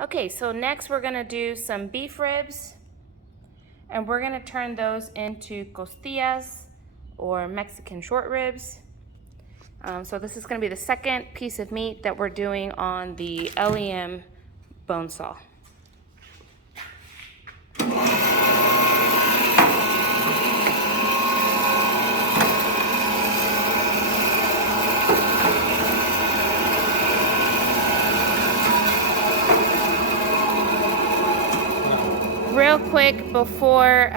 Okay, so next we're gonna do some beef ribs, and we're gonna turn those into costillas or Mexican short ribs. So this is gonna be the second piece of meat that we're doing on the LEM bone saw. Real quick before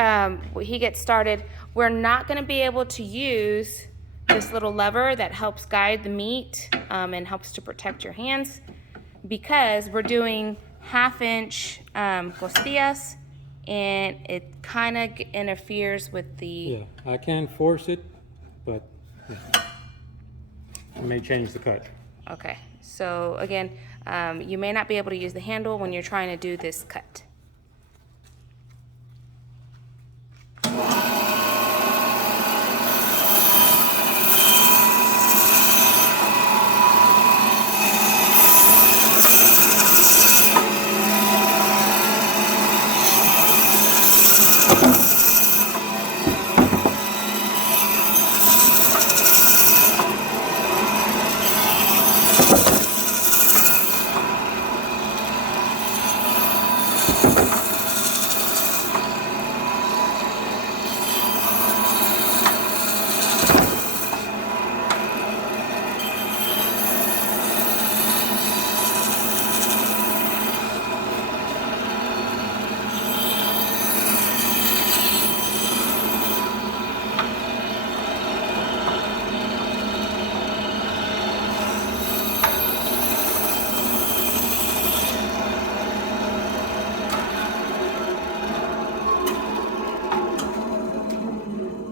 he gets started, we're not going to be able to use this little lever that helps guide the meat and helps to protect your hands, because we're doing 1/2-inch costillas, and it kind of interferes with the... Yeah, I can force it, but yeah, it may change the cut. Okay, so again, you may not be able to use the handle when you're trying to do this cut.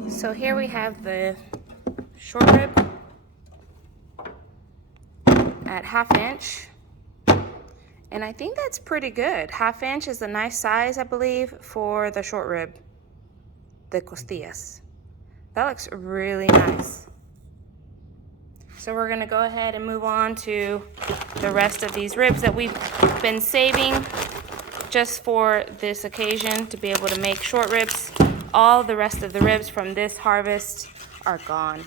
So here we have the short rib at 1/2-inch, and I think that's pretty good. 1/2-inch is a nice size, I believe, for the short rib, the costillas. That looks really nice. So we're gonna go ahead and move on to the rest of these ribs that we've been saving just for this occasion to be able to make short ribs. All the rest of the ribs from this harvest are gone.